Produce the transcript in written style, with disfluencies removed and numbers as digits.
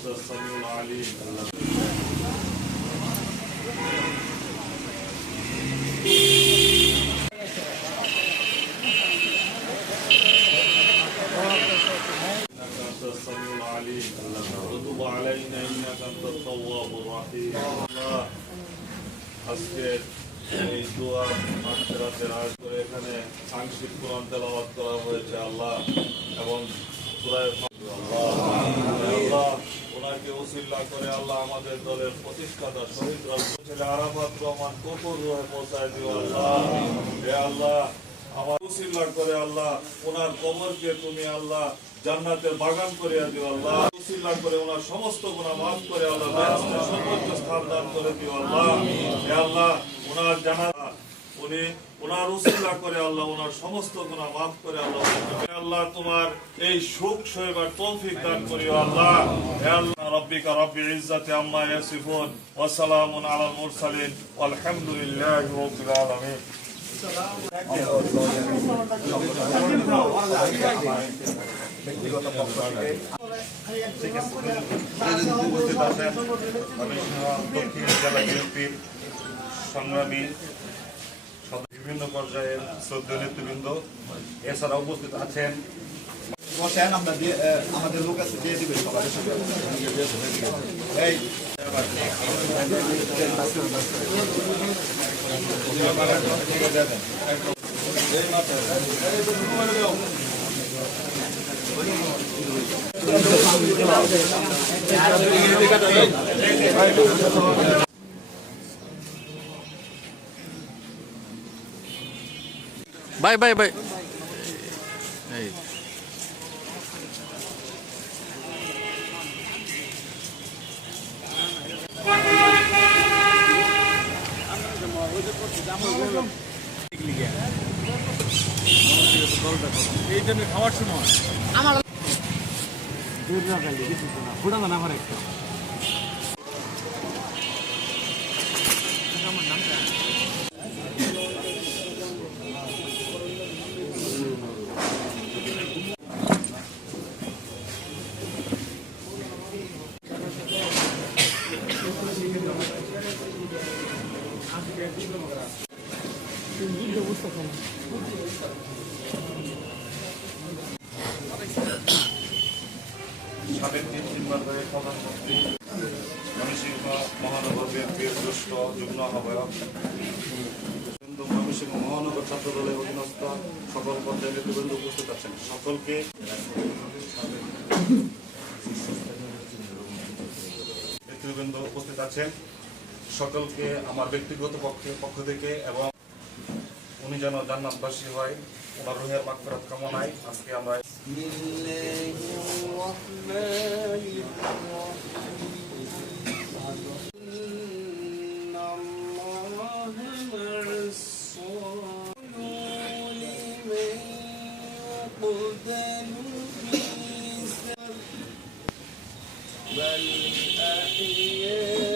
أنت السميع العليم. السميع العليم وتب علينا إنك أنت التواب الرحيم. الله আজকে এই দোয়া মাগফিরাতের আয়াত করে এখানে আংশিক কোরআন তেলাওয়াত করা হয়েছে আল্লাহ এবং সূরা আল্লাহ ওনাকে ওসিলা করে আল্লাহ আমাদের দলের প্রতিষ্ঠাতা শহীদ ছেলে আরাফাত রহমান কপুর রহে পৌঁছায় দিও আল্লাহ। হে আল্লাহ আমার ওসিলা করে আল্লাহ ওনার কবরকে তুমি আল্লাহ জান্নাতের বাগান করিয়া দিও আল্লাহ। ওসিলা করে ওনার সমস্ত গুনাহ মাফ করে আল্লাহ বেহেশতের সর্বোচ্চ স্থান দান করে দিও আল্লাহ। হে আল্লাহ ওনার জানাজা উনি ওনার ওসিলা করে আল্লাহ ওনার সমস্ত গুনাহ মাফ করে আল্লাহ। হে আল্লাহ তোমার এই সুখ সইবার তৌফিক দান করিও আল্লাহ। হে আল্লাহ রাব্বিকা রাব্বিল ইজ্জাতি আম্মা ইয়াসিফুন ওয়া সালামুন আলাল মুরসালিন ওয়ালহামদুলিল্লাহি রাব্বিল আলামিন। ব্যক্তিগত পক্ষ থেকে দক্ষিণ জেলা বিএনপির সংগ্রামী বিভিন্ন পর্যায়ের শ্রদ্ধেয় নেতৃবৃন্দ এছাড়া উপস্থিত আছেন। বসেন আমরা আমাদের লোক আছে দিয়ে দিবে সবাই। Bye bye bye. এই জন্য খাওয়ার সময় আমার সাবেক তিনবার ধরে প্রধানমন্ত্রী ময়মনসিংহ মহানগর বিএনপির জ্যেষ্ঠ যুগ্ম আহ্বায়ক ময়মনসিংহ মহানগর ছাত্র দলের অধীনস্থ সকল পর্যায়ের নেতৃবৃন্দ উপস্থিত আছেন। সকলকে নেতৃবৃন্দ উপস্থিত আছেন সকলকে আমার ব্যক্তিগত পক্ষ থেকে এবং উনি যেন জান্নাতবাসী হয় ওনার রুহের মাগফিরাত কামনায় আজকে আমরা بل أحياء